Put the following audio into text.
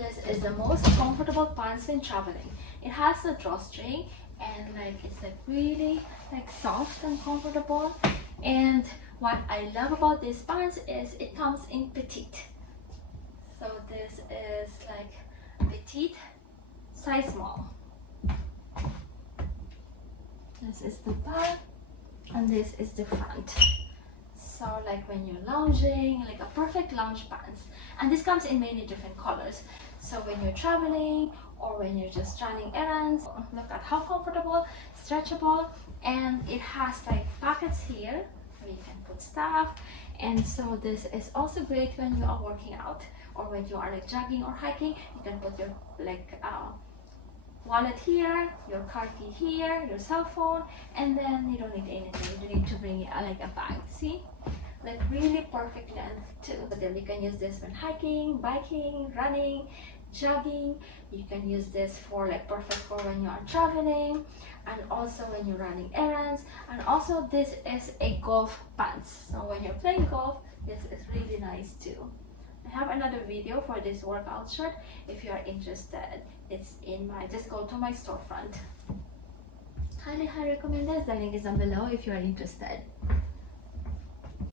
This is the most comfortable pants when traveling. It has a drawstring and like it's like really like soft and comfortable. And what I love about these pants is it comes in petite. So this is like petite, size small. This is the back and this is the front. So like when you're lounging, like a perfect lounge pants. And this comes in many different colors. So when you're traveling or when you're just running errands, look at how comfortable, stretchable, and it has like pockets here where you can put stuff. And so this is also great when you are working out or when you are like jogging or hiking. You can put your like wallet here, your car key here, your cell phone, and then you don't need anything. You don't need to bring like a bag. See, like really perfect length too. But then you can use this when hiking, biking, running, jogging. You can use this for like perfect for when you are traveling, and also when you're running errands. And also this is a golf pants. So when you're playing golf, this is really nice too. I have another video for this workout shirt if you are interested. It's in my, just go to my storefront. Highly recommend this. The link is down below if you are interested.